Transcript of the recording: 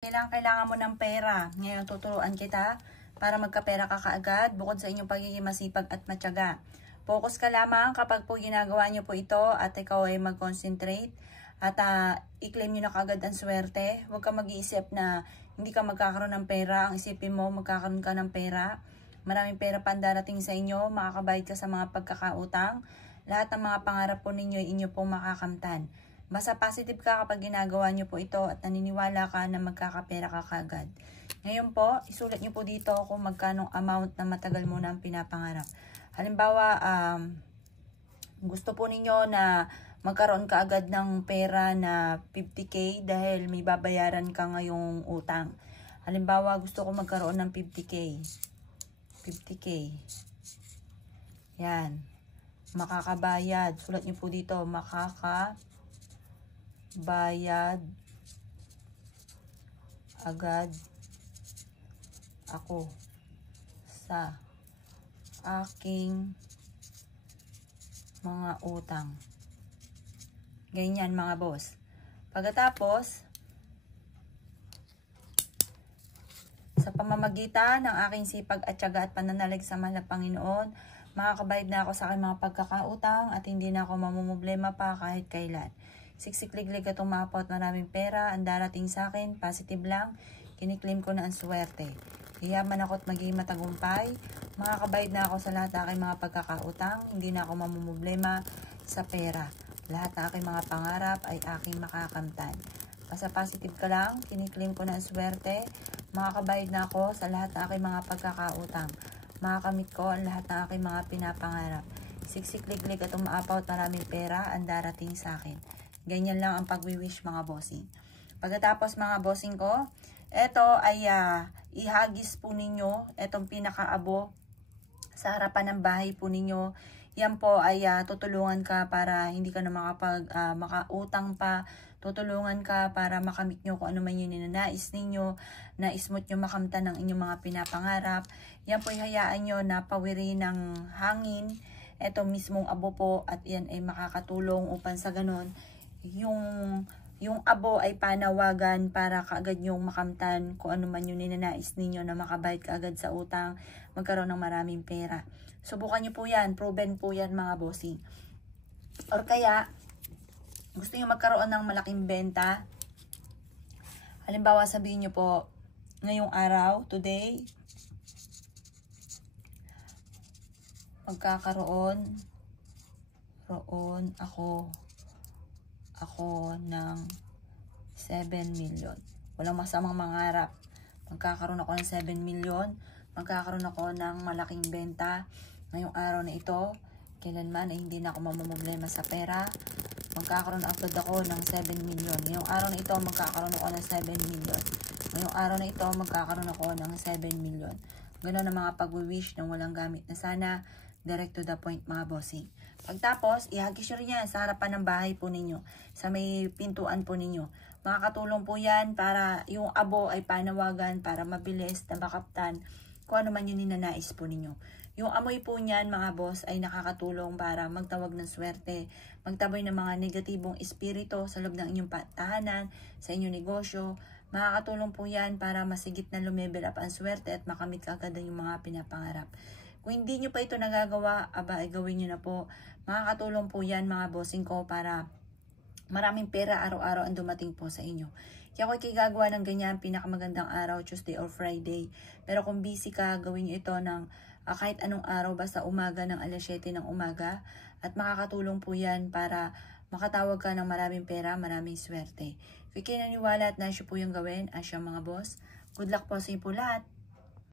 Kailangan mo ng pera. Ngayon tuturuan kita para magkapera ka kaagad bukod sa inyong pagiging masipag at matyaga. Focus ka lamang kapag po ginagawa nyo po ito at ikaw ay mag-concentrate at i-claim nyo na kaagad ang swerte. Huwag ka mag-iisip na hindi ka magkakaroon ng pera. Ang isipin mo, magkakaroon ka ng pera. Maraming pera pa darating sa inyo. Makakabayad ka sa mga pagkakautang. Lahat ng mga pangarap po ninyo ay inyo pong makakamtan. Basta positive ka kapag ginagawa nyo po ito at naniniwala ka na magkakapera ka kagad. Ngayon po, isulat nyo po dito kung magkano amount na matagal mo na ang pinapangarap. Halimbawa, gusto po ninyo na magkaroon ka agad ng pera na 50k dahil may babayaran ka ngayong utang. Halimbawa, gusto ko magkaroon ng 50k. 50k. Yan. Makakabayad. Sulat nyo po dito, bayad agad ako sa aking mga utang. Ganyan mga boss. Pagkatapos, sa pamamagitan ng aking sipag at tiyaga at pananalig sa mahal na Panginoon, makakabayad na ako sa aking mga pagkakautang at hindi na ako mamumblema pa kahit kailan. Siksikliglig at umapot, maraming pera ang darating sa akin, positive lang, kiniklaim ko na ang swerte. Yayaman ako at maging matagumpay, makakabayad na ako sa lahat ng aking mga pagkakautang, hindi na ako mamumblema sa pera. Lahat ng aking mga pangarap ay aking makakamtan. Basta positive ka lang, kiniklaim ko na ang swerte, makakabayad na ako sa lahat ng aking mga pagkakautang. Makakamit ko ang lahat ng aking mga pinapangarap. Siksikliglig at umaapaw at maraming pera ang darating sa akin. Ganyan lang ang pag-wish mga bossing. Pagkatapos mga bossing ko, ito ay ihagis po ninyo, itong pinakaabo sa harapan ng bahay po ninyo. Yan po ay tutulungan ka para hindi ka na makautang pa. Tutulungan ka para makamit nyo kung ano man yung ninanais ninyo. Nais mo nyo makamtan ng inyong mga pinapangarap. Yan po hayaan nyo na pawiri ng hangin. Ito mismong abo po at yan ay makakatulong upang sa ganun yung abo ay panawagan para kaagad yung makamtan kung ano man yung ninanais ninyo na makabayad kaagad sa utang, magkaroon ng maraming pera. Subukan nyo po yan, proven po yan mga bossing. Or kaya, gusto nyo magkaroon ng malaking benta. Halimbawa sabihin nyo po, ngayong araw, today, magkakaroon ako ng 7 million. Walang masamang mangarap. Magkakaroon ako ng 7 million. Magkakaroon ako ng malaking benta. Ngayong araw na ito, kailanman ay hindi na ako mamumblema sa pera. Magkakaroon agad ako ng 7 million. Ngayong araw na ito, magkakaroon ako ng 7 million. Ngayong araw na ito, magkakaroon ako ng 7 million. Ganun ang mga pag-wish ng walang gamit na sana. Direct to the point mga bossing. Pagtapos, ihagis nyo rin yan sa harapan ng bahay po ninyo. Sa may pintuan po ninyo. Makakatulong po yan para yung abo ay panawagan para mabilis na makaptan kung ano man yung ninanais po ninyo. Yung amoy po niyan mga boss ay nakakatulong para magtawag ng swerte, magtaboy ng mga negatibong espiritu sa loob ng inyong tahanan, sa inyong negosyo. Makakatulong po yan para masigit na lumebel up ang swerte at makamit kaagad yung mga pinapangarap. Kung hindi nyo pa ito nagagawa, ay gawin nyo na po. Makakatulong po yan mga bossing ko para maraming pera araw-araw ang dumating po sa inyo. Kaya ako ikigagawa ng ganyan, pinakamagandang araw, Tuesday or Friday. Pero kung busy ka, gawin nyo ito ng kahit anong araw, basta umaga ng alas 7 ng umaga. At makakatulong po yan para makatawag ka ng maraming pera, maraming swerte. Kung kayo naniwala at nasyo po yung gawin, asya mga boss, good luck po sa inyo po lahat.